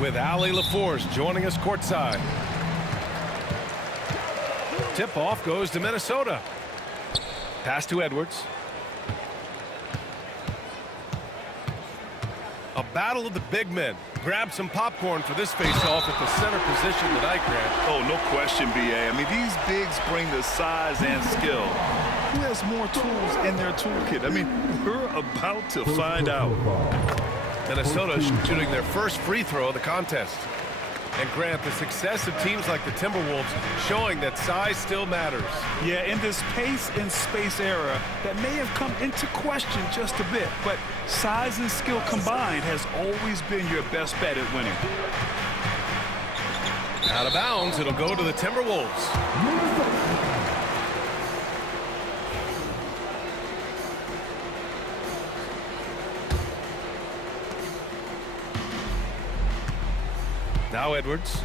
with Ali LaForce joining us courtside. Tip-off goes to Minnesota. Pass to Edwards. A battle of the big men. Grab some popcorn for this face-off at the center position tonight, Grant. Oh, no question, B.A. I mean, these bigs bring the size and skill. Who has more tools in their toolkit? I mean, we're about to find out. Minnesota shooting their first free throw of the contest. And Grant, the success of teams like the Timberwolves showing that size still matters. Yeah, in this pace and space era, that may have come into question just a bit, but size and skill combined has always been your best bet at winning. Out of bounds, it'll go to the Timberwolves. Now Edwards.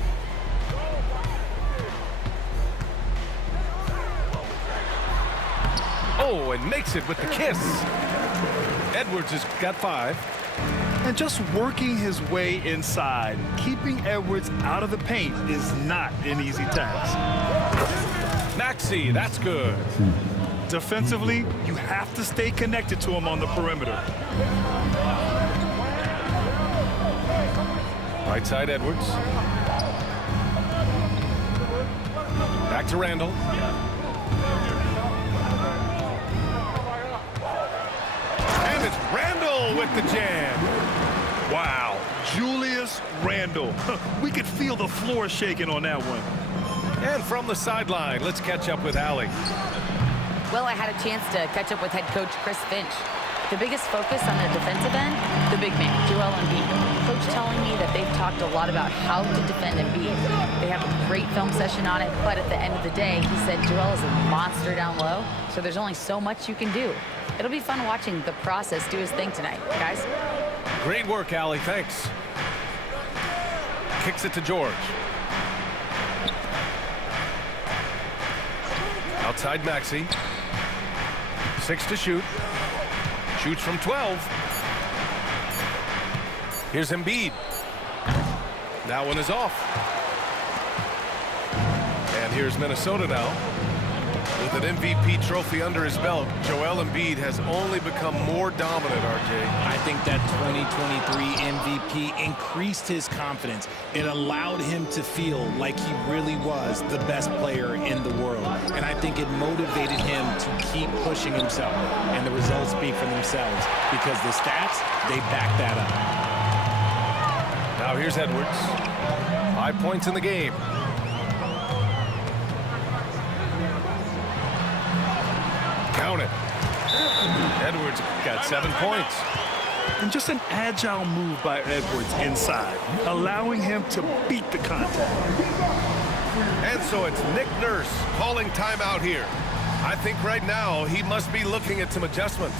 Oh, and makes it with the kiss. Edwards has got 5. And just working his way inside, keeping Edwards out of the paint is not an easy task. Maxey, that's good. Defensively, you have to stay connected to him on the perimeter. Right side, Edwards. Back to Randle. And it's Randle with the jam. Wow, Julius Randle. We could feel the floor shaking on that one. And from the sideline, let's catch up with Ali. Well, I had a chance to catch up with head coach Chris Finch. The biggest focus on the defensive end, the big man, Joel Embiid. Coach telling me that they've talked a lot about how to defend Embiid. They have a great film session on it, but at the end of the day, he said Joel is a monster down low, so there's only so much you can do. It'll be fun watching the process do his thing tonight, guys. Great work, Ali. Thanks. Kicks it to George. Outside Maxey. 6 to shoot. Shoots from 12. Here's Embiid. That one is off. And here's Minnesota now. With an MVP trophy under his belt, Joel Embiid has only become more dominant, RJ. I think that 2023 MVP increased his confidence. It allowed him to feel like he really was the best player in the world. And I think it motivated him to keep pushing himself. And the results speak for themselves because the stats, they back that up. Now here's Edwards. 5 points in the game. Count it. Edwards got 7 points. And just an agile move by Edwards inside, allowing him to beat the contact. And so it's Nick Nurse calling timeout here. I think right now he must be looking at some adjustments.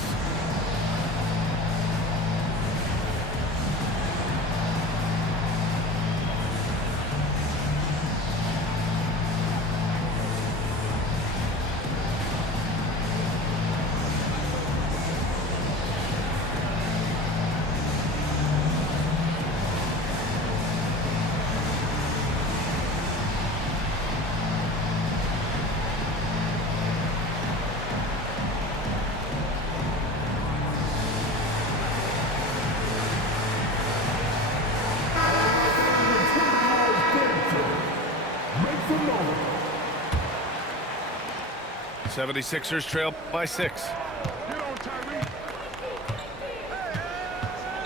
The 76ers trail by 6.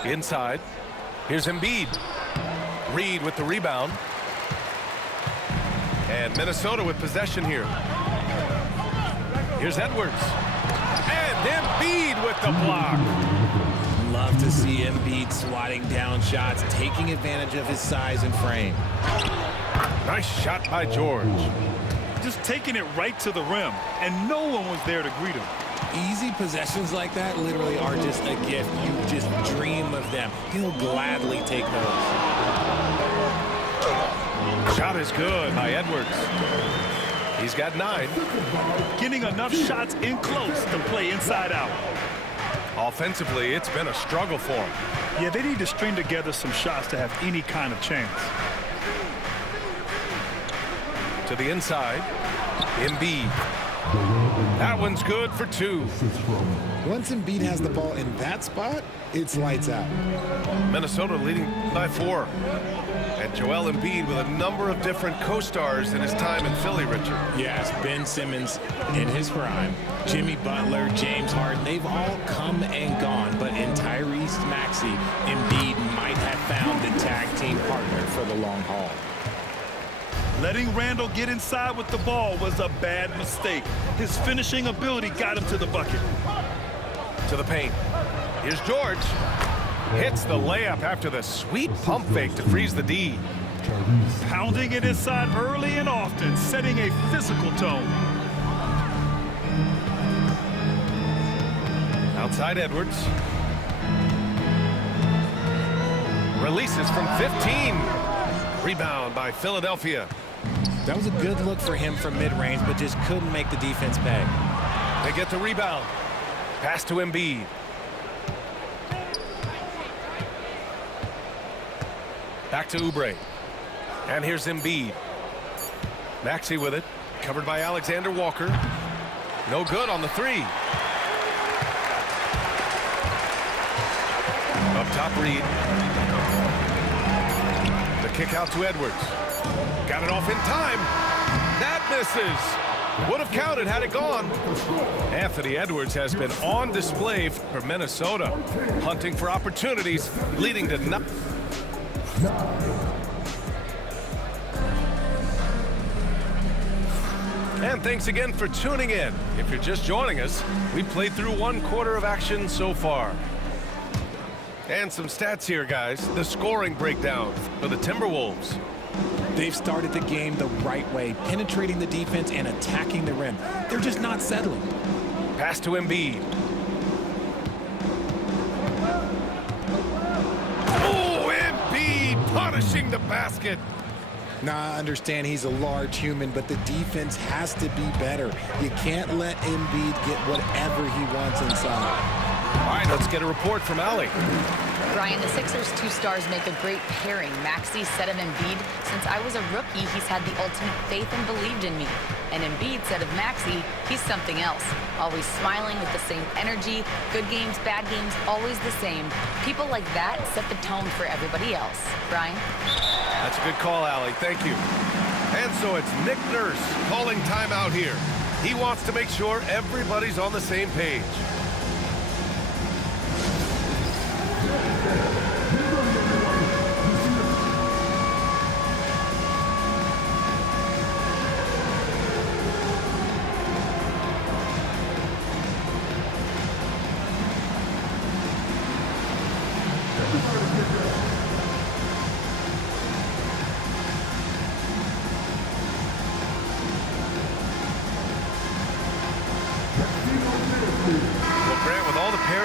Inside. Here's Embiid. Reed with the rebound. And Minnesota with possession here. Here's Edwards. And Embiid with the block. Love to see Embiid swatting down shots, taking advantage of his size and frame. Nice shot by George. Just taking it right to the rim, and no one was there to greet him. Easy possessions like that literally are just a gift. You just dream of them. He'll gladly take those. Shot is good by Edwards. He's got 9. Getting enough shots in close to play inside out. Offensively, it's been a struggle for them. Yeah, they need to string together some shots to have any kind of chance. To the inside, Embiid. That one's good for 2. Once Embiid has the ball in that spot, it's lights out. Minnesota leading by 4. And Joel Embiid with a number of different co-stars in his time in Philly, Richard. Yes, Ben Simmons in his prime, Jimmy Butler, James Harden, they've all come and gone. But in Tyrese Maxey, Embiid might have found the tag team partner for the long haul. Letting Randall get inside with the ball was a bad mistake. His finishing ability got him to the bucket. To the paint. Here's George. Hits the layup after the sweet pump fake to freeze the D. Pounding it inside early and often, setting a physical tone. Outside Edwards. Releases from 15. Rebound by Philadelphia. That was a good look for him from mid-range, but just couldn't make the defense pay. They get the rebound. Pass to Embiid. Back to Oubre. And here's Embiid. Maxey with it. Covered by Alexander Walker. No good on the 3. Up top, Reed. The kick out to Edwards. Got it off in time. That misses. Would have counted had it gone. Anthony Edwards has been on display for Minnesota, hunting for opportunities, leading to nothing. And thanks again for tuning in. If you're just joining us, we've played through 1 quarter of action so far. And some stats here, guys. The scoring breakdown for the Timberwolves. They've started the game the right way, penetrating the defense and attacking the rim. They're just not settling. Pass to Embiid. Oh, Embiid punishing the basket. Now, I understand he's a large human, but the defense has to be better. You can't let Embiid get whatever he wants inside. All right, let's get a report from Allie. Brian, the Sixers' 2 stars make a great pairing. Maxey said of Embiid, since I was a rookie, he's had the ultimate faith and believed in me. And Embiid said of Maxey, he's something else. Always smiling with the same energy. Good games, bad games, always the same. People like that set the tone for everybody else. Brian? That's a good call, Allie. Thank you. And so it's Nick Nurse calling timeout here. He wants to make sure everybody's on the same page.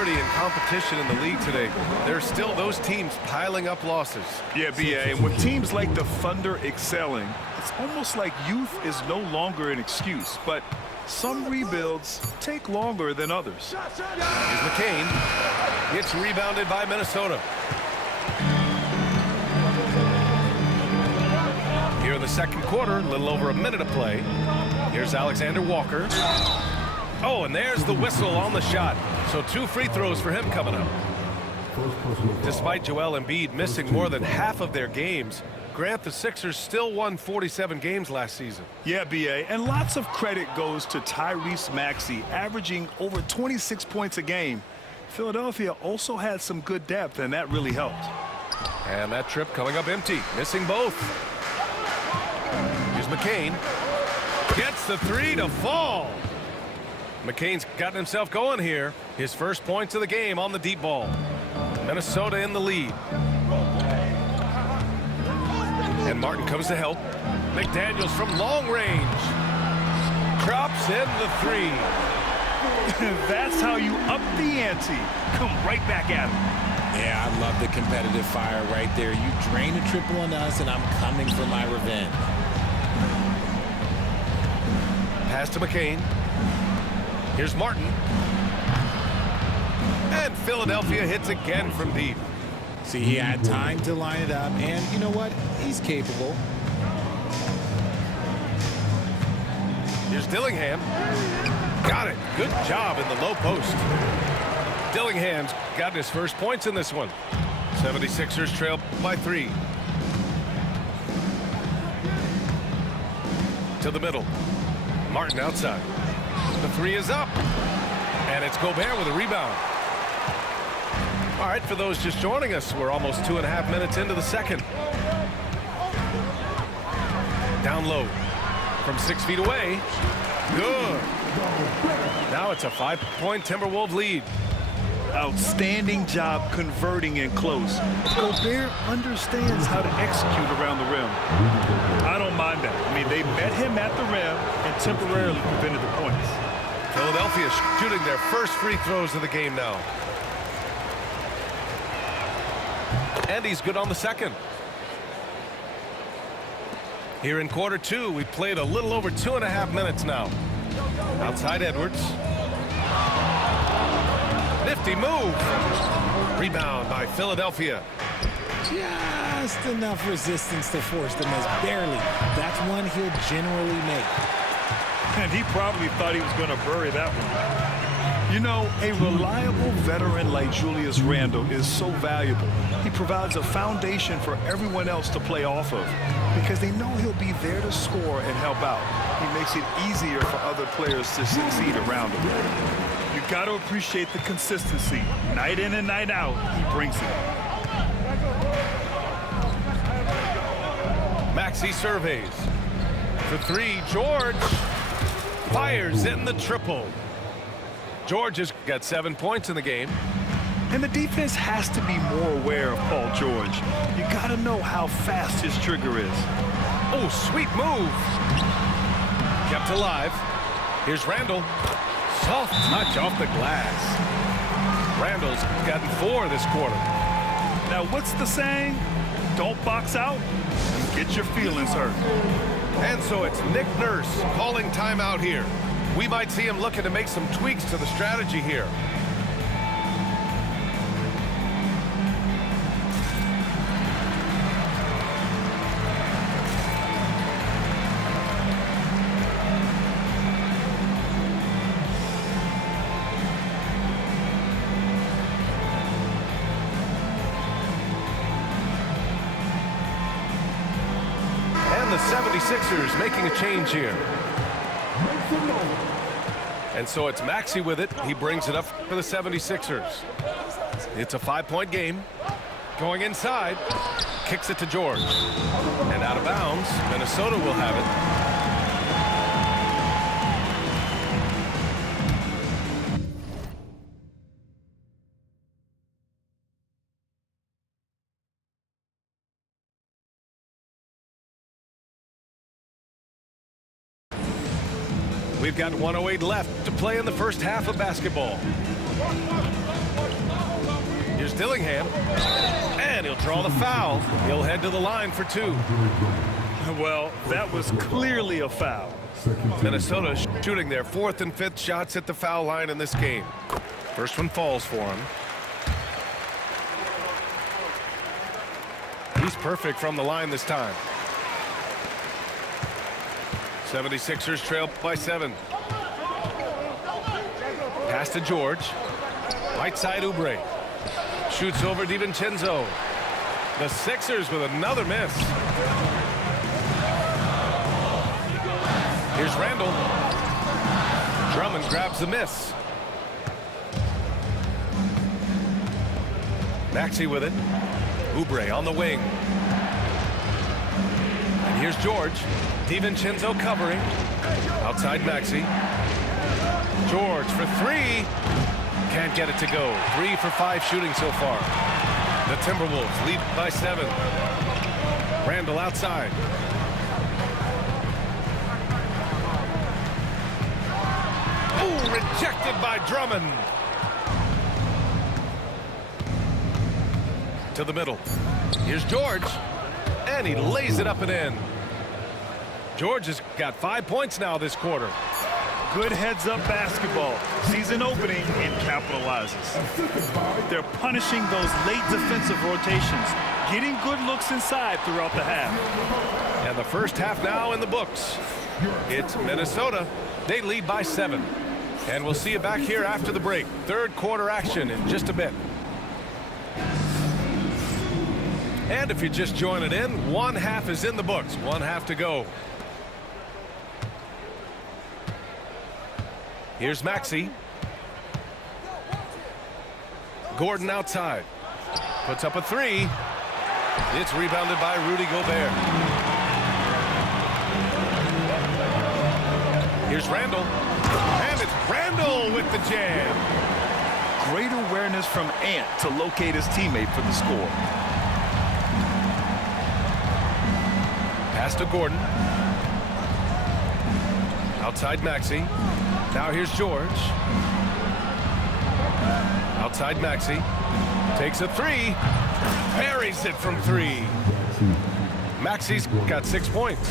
And competition in the league today, there's still those teams piling up losses. Yeah, BA, and with teams like the Thunder excelling, it's almost like youth is no longer an excuse, but some rebuilds take longer than others. Here's McCain. It's rebounded by Minnesota. Here in the second quarter, a little over a minute to play. Here's Alexander Walker. Oh, and there's the whistle on the shot. So 2 free throws for him coming up. Despite Joel Embiid missing more than half of their games, Grant, the Sixers still won 47 games last season. Yeah, BA, and lots of credit goes to Tyrese Maxey, averaging over 26 points a game. Philadelphia also had some good depth, and that really helped. And that trip coming up empty, missing both. Here's McCain. Gets the 3 to fall. McCain's gotten himself going here. His first points of the game on the deep ball. Minnesota in the lead. And Martin comes to help. McDaniels from long range. Drops in the 3. That's how you up the ante. Come right back at him. Yeah, I love the competitive fire right there. You drain a triple on us, and I'm coming for my revenge. Pass to McCain. Here's Martin. And Philadelphia hits again from deep. See, he had time to line it up, and you know what? He's capable. Here's Dillingham. Got it. Good job in the low post. Dillingham's got his first points in this one. 76ers trail by 3. To the middle. Martin outside. The 3 is up. And it's Gobert with a rebound. All right, for those just joining us, we're almost 2.5 minutes into the second. Down low. From 6 feet away. Good. Now it's a 5-point Timberwolves lead. Outstanding job converting in close. Gobert understands how to execute around the rim. I don't mind that. I mean, they met him at the rim and temporarily prevented the points. Philadelphia shooting their first free throws of the game now. And he's good on the second. Here in quarter 2, we played a little over 2.5 minutes now. Outside Edwards. Nifty move. Rebound by Philadelphia. Just enough resistance to force the miss. Barely. That's one he'll generally make. And he probably thought he was going to bury that one. You know, a reliable veteran like Julius Randle is so valuable. He provides a foundation for everyone else to play off of because they know he'll be there to score and help out. He makes it easier for other players to succeed around him. You got to appreciate the consistency. Night in and night out, he brings it. Maxey surveys. For 3, George fires in the triple. George has got 7 points in the game. And the defense has to be more aware of Paul George. You got to know how fast his trigger is. Oh, sweet move. Kept alive. Here's Randle. Soft touch off the glass. Randle's gotten 4 this quarter. Now, what's the saying? Don't box out and get your feelings hurt. And so it's Nick Nurse calling timeout here. We might see him looking to make some tweaks to the strategy here. And the 76ers making a change here. And so it's Maxey with it. He brings it up for the 76ers. It's a 5-point game. Going inside. Kicks it to George. And out of bounds. Minnesota will have it. We've got 1:08 left to play in the first half of basketball. Here's Dillingham. And he'll draw the foul. He'll head to the line for 2. Well, that was clearly a foul. Minnesota shooting their 4th and 5th shots at the foul line in this game. First one falls for him. He's perfect from the line this time. 76ers trail by 7. Pass to George. Right side Oubre. Shoots over DiVincenzo. The Sixers with another miss. Here's Randle. Drummond grabs the miss. Maxey with it. Oubre on the wing. And here's George. DiVincenzo covering. Outside Maxey. George for 3. Can't get it to go. 3 for 5 shooting so far. The Timberwolves lead by 7. Randle outside. Oh, rejected by Drummond. To the middle. Here's George. And he lays it up and in. George has got 5 points now this quarter. Good heads-up basketball. Season opening and capitalizes. They're punishing those late defensive rotations, getting good looks inside throughout the half. And the first half now in the books. It's Minnesota. They lead by 7. And we'll see you back here after the break. Third quarter action in just a bit. And if you're just joining in, one half is in the books. One half to go. Here's Maxey. Gordon outside. Puts up a 3. It's rebounded by Rudy Gobert. Here's Randall. And it's Randall with the jam. Great awareness from Ant to locate his teammate for the score. Pass to Gordon. Outside Maxey. Now here's George. Outside Maxey. Takes a 3. Buries it from 3. Maxey's got 6 points.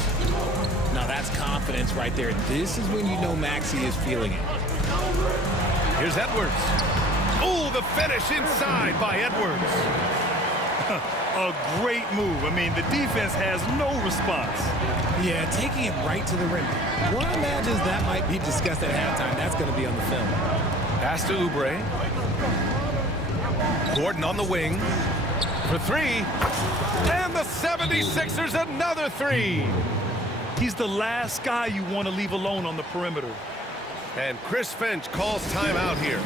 Now that's confidence right there. This is when you know Maxey is feeling it. Here's Edwards. Oh, the finish inside by Edwards. A great move. I mean, the defense has no response. Yeah, taking it right to the rim. One imagines that might be discussed at halftime. That's going to be on the film. Pass to Oubre. Gordon on the wing for 3. And the 76ers another 3. He's the last guy you want to leave alone on the perimeter. And Chris Finch calls timeout here.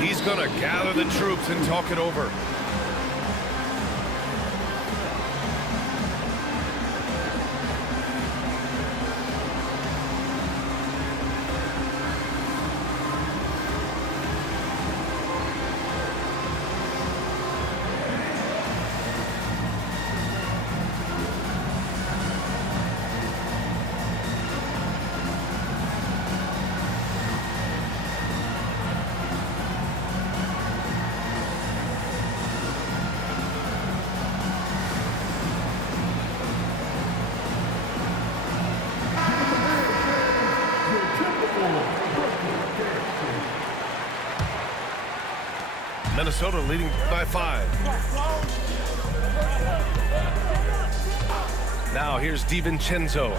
He's going to gather the troops and talk it over. Minnesota leading by 5. Now here's DiVincenzo.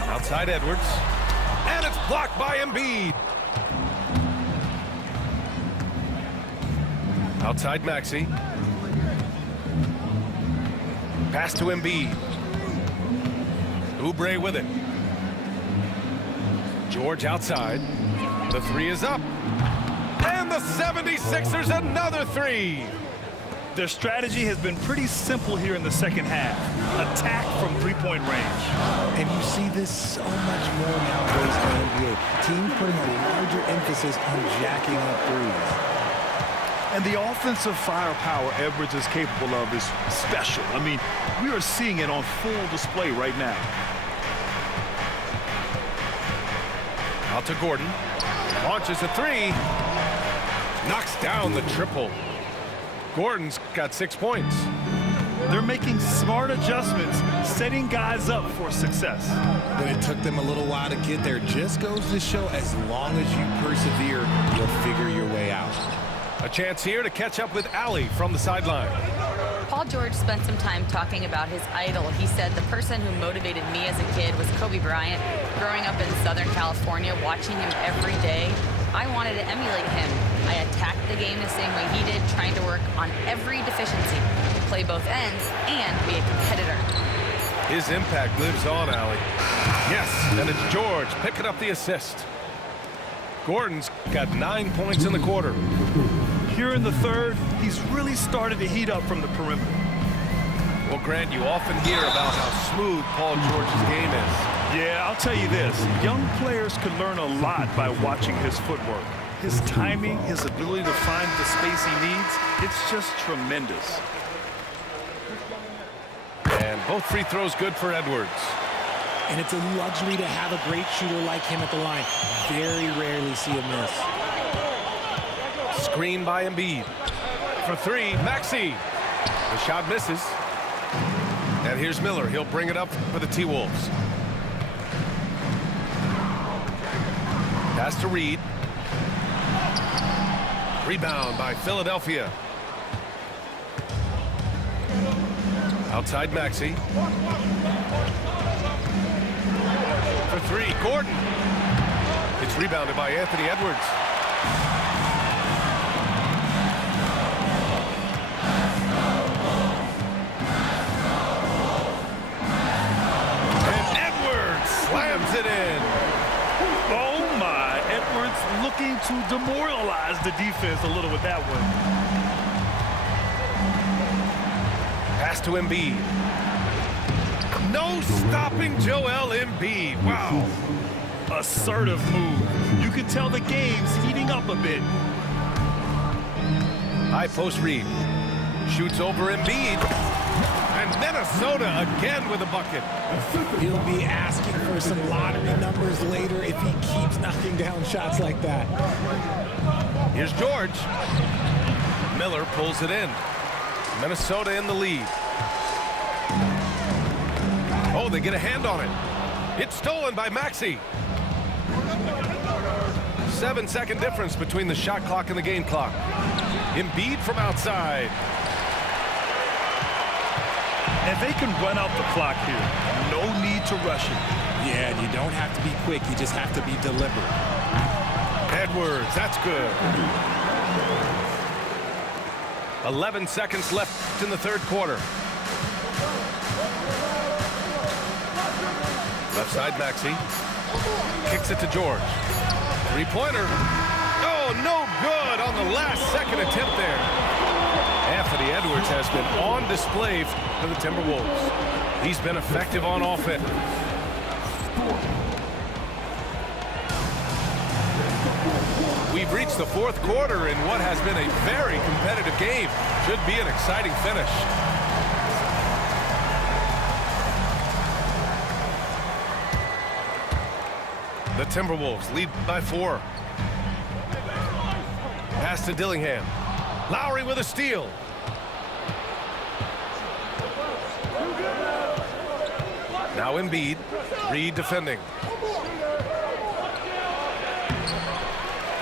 Outside Edwards. And it's blocked by Embiid. Outside Maxey. Pass to Embiid. Oubre with it. George outside. The 3 is up. And the 76ers another 3. Their strategy has been pretty simple here in the second half. Attack from three-point range. And you see this so much more nowadays in the NBA. Teams putting a larger emphasis on jacking up threes. And the offensive firepower Edwards is capable of is special. I mean, we are seeing it on full display right now. Out to Gordon. Launches a 3. Knocks down the triple. Gordon's got 6 points. They're making smart adjustments, setting guys up for success. But it took them a little while to get there. Just goes to show as long as you persevere, you'll figure your way out. A chance here to catch up with Allie from the sideline. Paul George spent some time talking about his idol. He said, the person who motivated me as a kid was Kobe Bryant. Growing up in Southern California, watching him every day, I wanted to emulate him. I attacked the game the same way he did, trying to work on every deficiency, to play both ends and be a competitor. His impact lives on, Allie. Yes, and it's George picking up the assist. Gordon's got 9 points in the quarter. Here in the third, he's really started to heat up from the perimeter. Well, Grant, you often hear about how smooth Paul George's game is. Yeah, I'll tell you this. Young players can learn a lot by watching his footwork. His timing, his ability to find the space he needs, it's just tremendous. And both free throws good for Edwards. And it's a luxury to have a great shooter like him at the line. Very rarely see a miss. Screen by Embiid. For 3, Maxey. The shot misses. And here's Miller. He'll bring it up for the T-Wolves. Pass to Reed. Rebound by Philadelphia. Outside Maxey. For three, Gordon. It's rebounded by Anthony Edwards. And Edwards slams it in. Oh, my. Edwards looking to demoralize the defense a little with that one. Pass to Embiid. No stopping Joel Embiid. Wow. Assertive move. You can tell the game's heating up a bit. High post Reed. Shoots over Embiid. And Minnesota again with a bucket. He'll be asking for some lottery numbers later if he keeps knocking down shots like that. Here's George. Miller pulls it in. Minnesota in the lead. Oh, they get a hand on it. It's stolen by Maxey. 7-second difference between the shot clock and the game clock. Embiid from outside. And they can run out the clock here. No need to rush it. Yeah, you don't have to be quick. You just have to be deliberate. Edwards, that's good. 11 seconds left in the third quarter. Left side, Maxey. Kicks it to George. Three-pointer. Oh, no good on the last second attempt there. Anthony Edwards has been on display for the Timberwolves. He's been effective on offense. We've reached the fourth quarter in what has been a very competitive game. Should be an exciting finish. The Timberwolves lead by 4. Pass to Dillingham. Lowry with a steal. Now Embiid. Reed defending.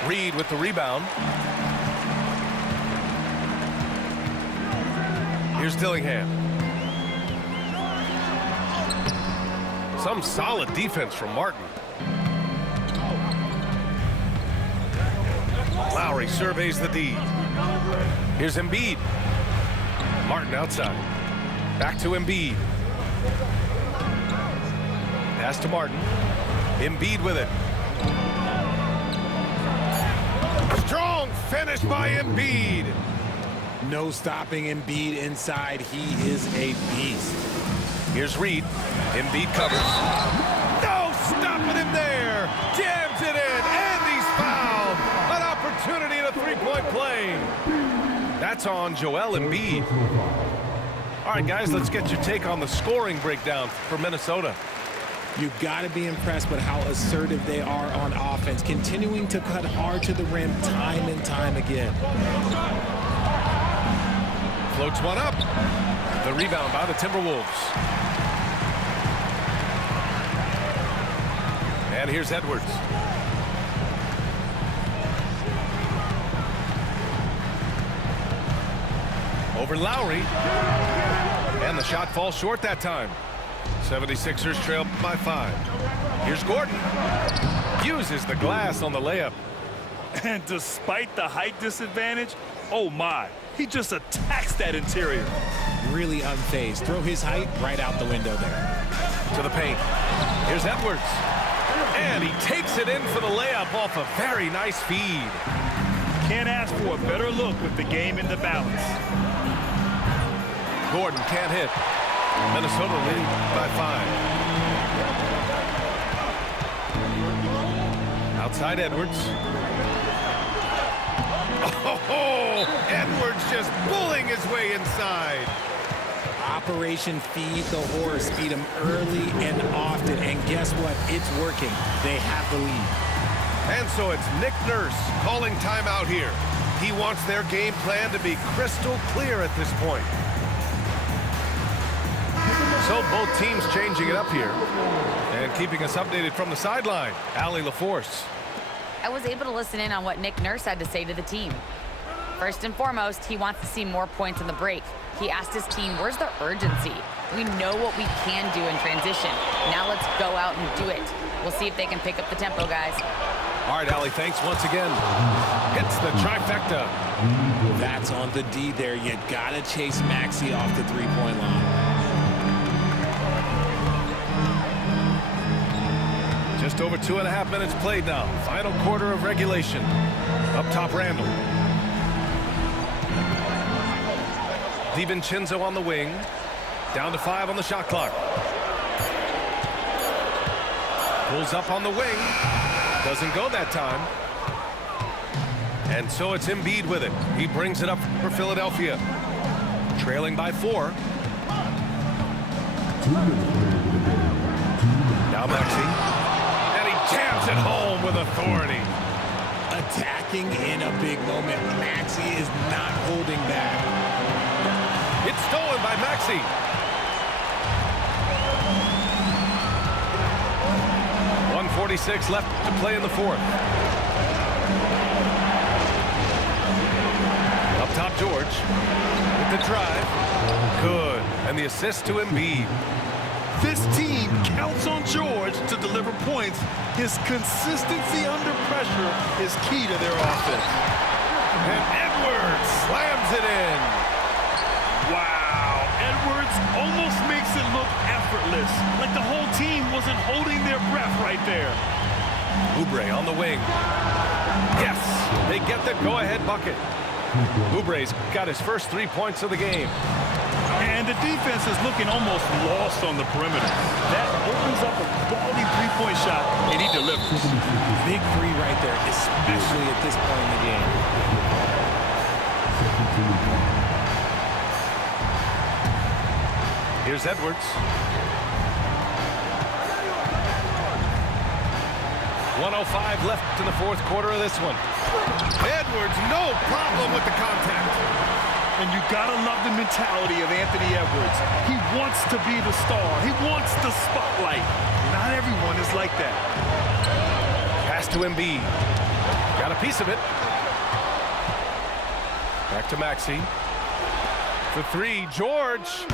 Reed with the rebound. Here's Dillingham. Some solid defense from Martin. Lowry surveys the D. Here's Embiid. Martin outside. Back to Embiid. Pass to Martin. Embiid with it. Strong finish by Embiid. No stopping Embiid inside. He is a beast. Here's Reed. Embiid covers. No stopping him there. Jams it in, and he's fouled. An opportunity in a three-point play. That's on Joel Embiid. All right, guys, let's get your take on the scoring breakdown for Minnesota. You've got to be impressed with how assertive they are on offense, continuing to cut hard to the rim time and time again. Floats one up. The rebound by the Timberwolves. And here's Edwards. Over Lowry. And the shot falls short that time. 76ers trail by 5. Here's Gordon. Uses the glass on the layup. And despite the height disadvantage, oh my, he just attacks that interior. Really unfazed. Throw his height right out the window there. To the paint. Here's Edwards. And he takes it in for the layup off a very nice feed. Can't ask for a better look with the game in the balance. Gordon can't hit. Minnesota leading by 5. Outside Edwards. Oh, Edwards just bullying his way inside. Operation Feed the Horse. Feed him early and often. And guess what? It's working. They have the lead. And so it's Nick Nurse calling timeout here. He wants their game plan to be crystal clear at this point. So both teams changing it up here and keeping us updated from the sideline. Allie LaForce. I was able to listen in on what Nick Nurse had to say to the team. First and foremost, he wants to see more points in the break. He asked his team, where's the urgency? We know what we can do in transition. Now let's go out and do it. We'll see if they can pick up the tempo, guys. All right, Allie, thanks once again. Hits the trifecta. That's on the D there. You gotta chase Maxey off the three-point line. Just over 2.5 minutes played now. Final quarter of regulation. Up top, Randall. DiVincenzo on the wing. Down to 5 on the shot clock. Pulls up on the wing. Doesn't go that time. And so it's Embiid with it. He brings it up for Philadelphia. Trailing by 4. Now Maxey. And he jams it home with authority. Attacking in a big moment. Maxey is not holding back. It's stolen by Maxey. .146 left to play in the fourth. Up top, George with the drive. Good. And the assist to Embiid. This team counts on George to deliver points. His consistency under pressure is key to their offense. And Edwards slams it in. Wow, Edwards almost makes it look effortless, like the whole team wasn't holding their breath right there. Oubre on the wing. Yes, they get the go-ahead bucket. Oubre's got his first 3 points of the game. And the defense is looking almost lost on the perimeter. That opens up a quality three-point shot, and he delivers. Big three right there, especially at this point in the game. Here's Edwards. 1:05 left in the fourth quarter of this one. Edwards, no problem with the contact. And you gotta love the mentality of Anthony Edwards. He wants to be the star. He wants the spotlight. Not everyone is like that. Pass to Embiid. Got a piece of it. Back to Maxey. For 3, George.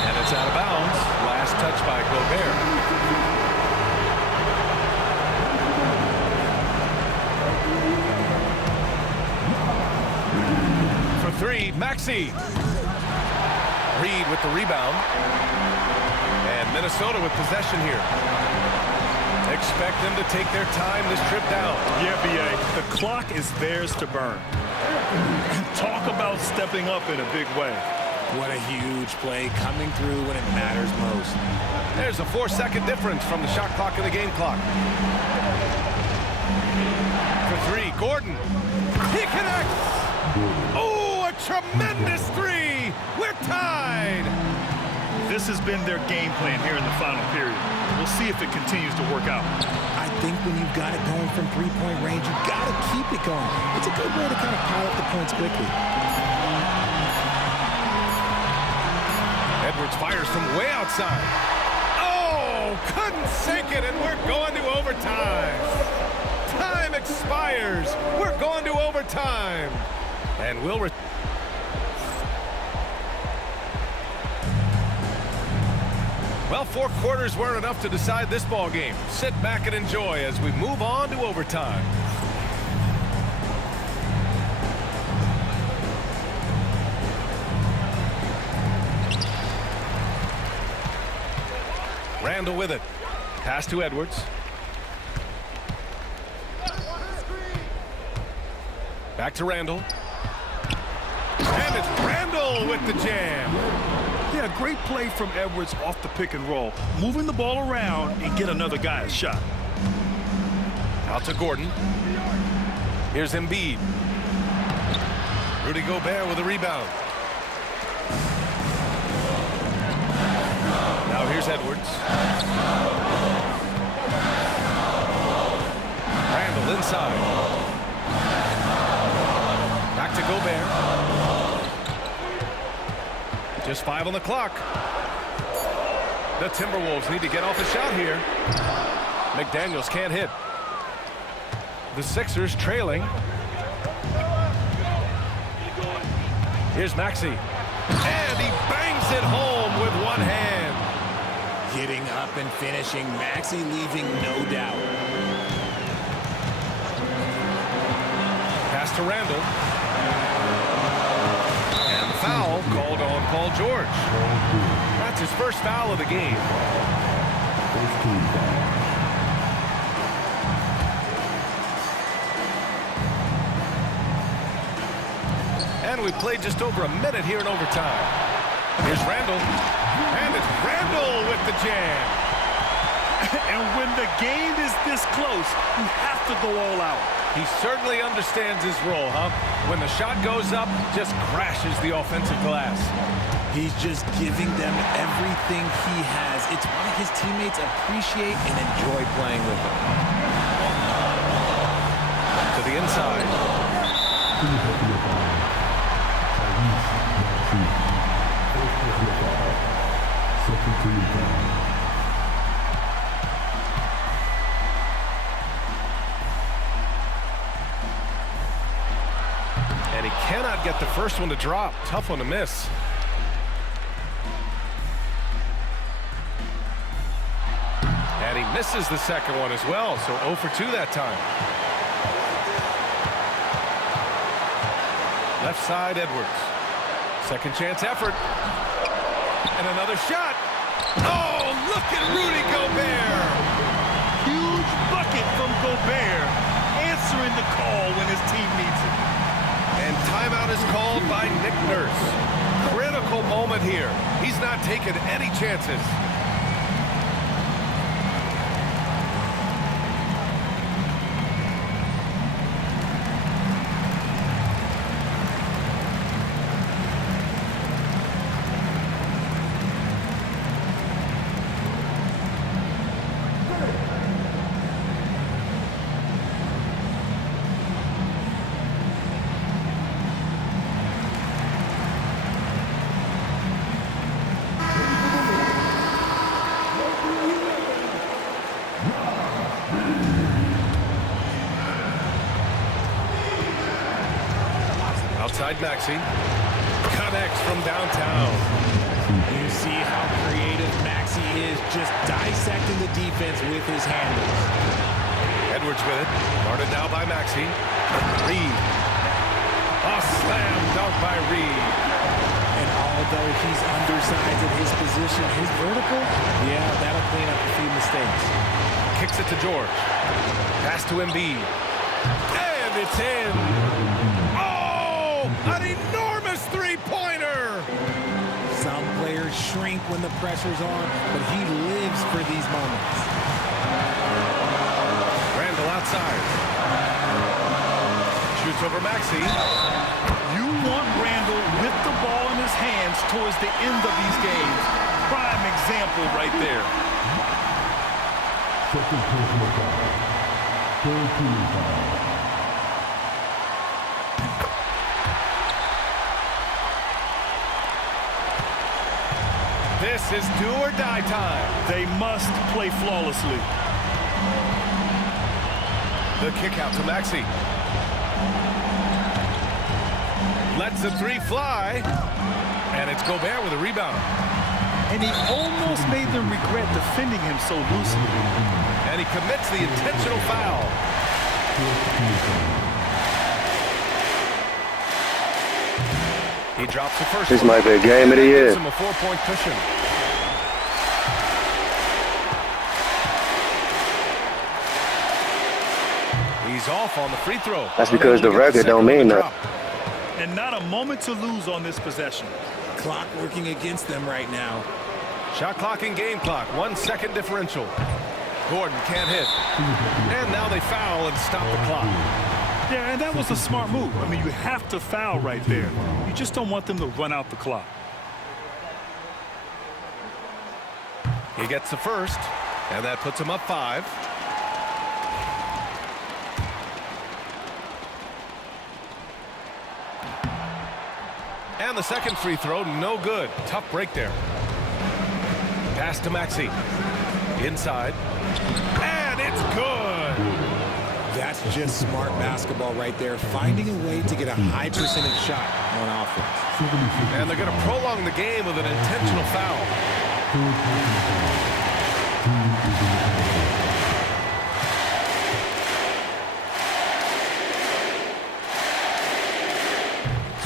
And it's out of bounds. Last touch by Gobert. For 3, Maxey. Reed with the rebound. And Minnesota with possession here. Expect them to take their time this trip down. Yeah, B.A., the clock is theirs to burn. Talk about stepping up in a big way. What a huge play, coming through when it matters most. There's a 4-second difference from the shot clock and the game clock. For 3, Gordon. He connects. Oh, a tremendous 3. We're tied. This has been their game plan here in the final period. We'll see if it continues to work out. I think when you've got it going from three-point range, you've got to keep it going. It's a good way to kind of pile up the points quickly. Edwards fires from way outside. Oh, couldn't sink it, and we're going to overtime. Time expires. We're going to overtime. And we'll Well, 4 quarters weren't enough to decide this ball game. Sit back and enjoy as we move on to overtime. Randall with it. Pass to Edwards. Back to Randall. And it's Randall with the jam. Yeah, great play from Edwards off the pick and roll. Moving the ball around and get another guy a shot. Out to Gordon. Here's Embiid. Rudy Gobert with a rebound. Now here's Edwards. Randall inside. Back to Gobert. Just 5 on the clock. The Timberwolves need to get off a shot here. McDaniels can't hit. The Sixers trailing. Here's Maxey. And he bangs it home with one hand. Getting up and finishing. Maxey leaving no doubt. Pass to Randall. And the foul called on Paul George. That's his first foul of the game. And we played just over a minute here in overtime. Here's Randall. And it's Randall with the jam. And when the game is this close, you have to go all out. He certainly understands his role, huh? When the shot goes up, just crashes the offensive glass. He's just giving them everything he has. It's why his teammates appreciate and enjoy playing with him. To the inside. And he cannot get the first one to drop. Tough one to miss. And he misses the second one as well, so 0 for 2 that time. Left side, Edwards. Second chance effort. And another shot. Oh, look at Rudy Gobert. Huge bucket from Gobert, answering the call when his team needs it. And timeout is called by Nick Nurse. Critical moment here. He's not taking any chances. Outside Maxey. Connects from downtown. You see how creative Maxey is, just dissecting the defense with his handles. Edwards with it. Guarded now by Maxey. Reed. A slam dunk by Reed. And although he's undersized at his position, his vertical, yeah, that'll clean up a few mistakes. Kicks it to George. Pass to Embiid. And it's in. Oh, an enormous three-pointer. Some players shrink when the pressure's on, but he lives for these moments. Randall outside. Shoots over Maxey. You want Randall with the ball in his hands towards the end of these games. Prime example right there. Second personal foul. Third team foul. This is do or die time. They must play flawlessly. The kick out to Maxey. Lets the three fly. And it's Gobert with a rebound. And he almost made them regret defending him so loosely. And he commits the intentional foul. He drops the first This one. might be a game of the year. Gives him a 4-point cushion. He's off on the free throw. That's because the record don't mean nothing. And not a moment to lose on this possession. Clock working against them right now. Shot clock and game clock. 1 second differential. Gordon can't hit. And now they foul and stop the clock. Yeah, and that was a smart move. I mean, you have to foul right there. You just don't want them to run out the clock. He gets the first, and that puts him up 5. And the second free throw, no good. Tough break there. Pass to Maxey. Inside. And it's good. That's just smart basketball right there, finding a way to get a high percentage shot on offense. And they're going to prolong the game with an intentional foul.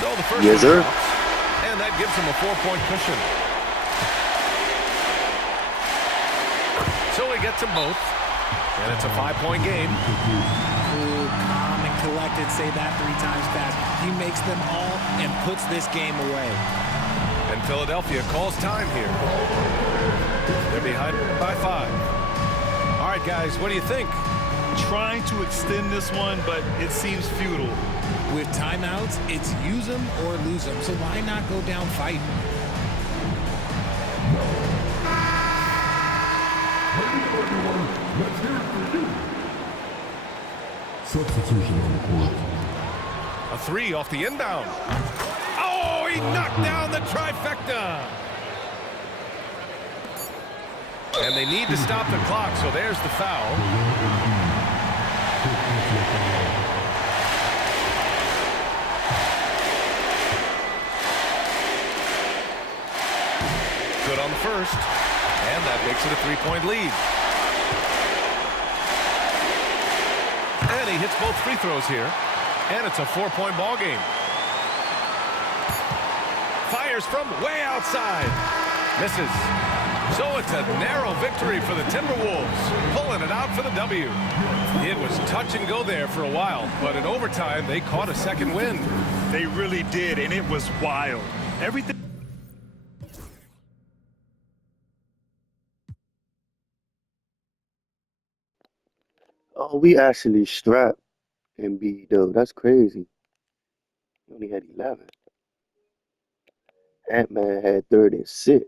So the first Yes, sir. counts, and that gives him a 4-point cushion. So he gets them both, and it's a 5-point game. Cool, calm, and collected. Say that 3 times fast. He makes them all and puts this game away. And Philadelphia calls time here. They're behind by 5. All right, guys, what do you think? Trying to extend this one, but it seems futile. With timeouts, it's use them or lose them. So why not go down fighting? Let's hear it for you. Substitution on the court. A 3 off the inbound. Oh, he knocked down the trifecta. And they need to stop the clock, so there's the foul. Good on the first, and that makes it a 3-point lead. And he hits both free throws here, and it's a 4-point ball game. Fires from way outside. Misses. So it's a narrow victory for the Timberwolves, pulling it out for the W. It was touch and go there for a while, but in overtime, they caught a second win. They really did, and it was wild. Everything. Oh, we actually strapped Embiid, though. That's crazy. He only had 11. Ant-Man had 36.